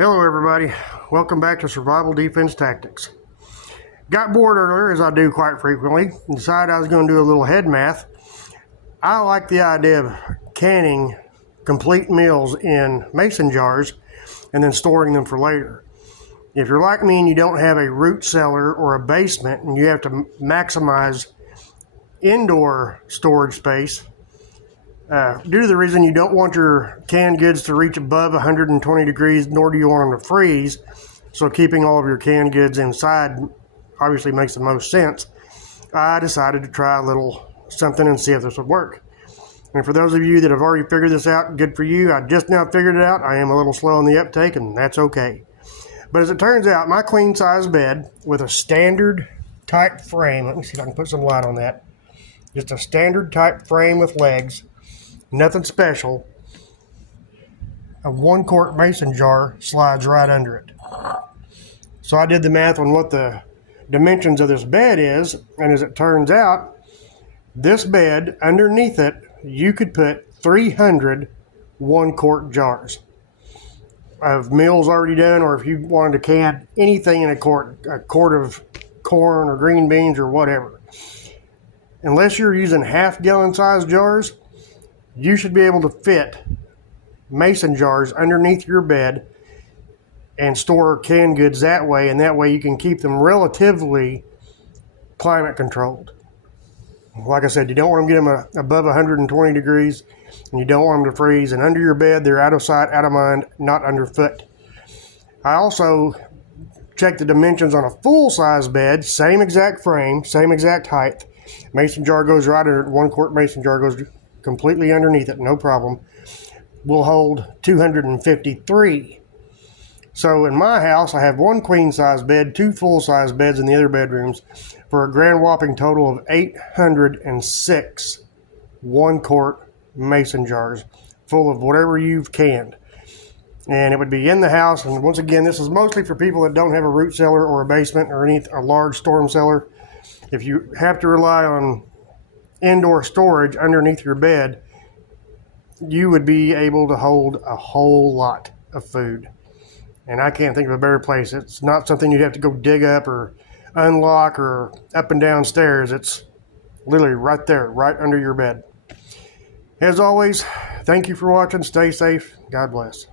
Hello everybody, welcome back to Survival Defense Tactics. Got bored earlier, as I do quite frequently, and decided I was going to do a little head math. I like the idea of canning complete meals in mason jars and then storing them for later. If you're like me and you don't have a root cellar or a basement and you have to maximize indoor storage space, due to the reason you don't want your canned goods to reach above 120 degrees, nor do you want them to freeze, so keeping all of your canned goods inside obviously makes the most sense, I decided to try a little something and see if this would work. And for those of you that have already figured this out, good for you. I just now figured it out. I am a little slow on the uptake, and that's okay. But as it turns out, my queen size bed with a standard type frame, let me see if I can put some light on that, just a standard type frame with legs, nothing special, a 1 quart mason jar slides right under it. So I did the math on what the dimensions of this bed is, and as it turns out, this bed, underneath it, you could put 300 1 quart jars of meals already done, or if you wanted to can anything in a quart of corn or green beans or whatever. Unless you're using half-gallon size jars, you should be able to fit mason jars underneath your bed and store canned goods that way, and that way you can keep them relatively climate controlled. Like I said, you don't want to get them above 120 degrees, and you don't want them to freeze, and under your bed, they're out of sight, out of mind, not underfoot. I also checked the dimensions on a full-size bed, same exact frame, same exact height. Mason jar goes right under it, 1 quart mason jar goes completely underneath it, no problem. Will hold 253. So in my house, I have 1 queen size bed, 2 full size beds in the other bedrooms, for a grand whopping total of 806 1 quart mason jars full of whatever you've canned. And it would be in the house, and once again, this is mostly for people that don't have a root cellar or a basement or a large storm cellar. If you have to rely on indoor storage underneath your bed, you would be able to hold a whole lot of food. And I can't think of a better place. It's not something you'd have to go dig up or unlock or up and down stairs. It's literally right there, right under your bed. As always, thank you for watching. Stay safe. God bless.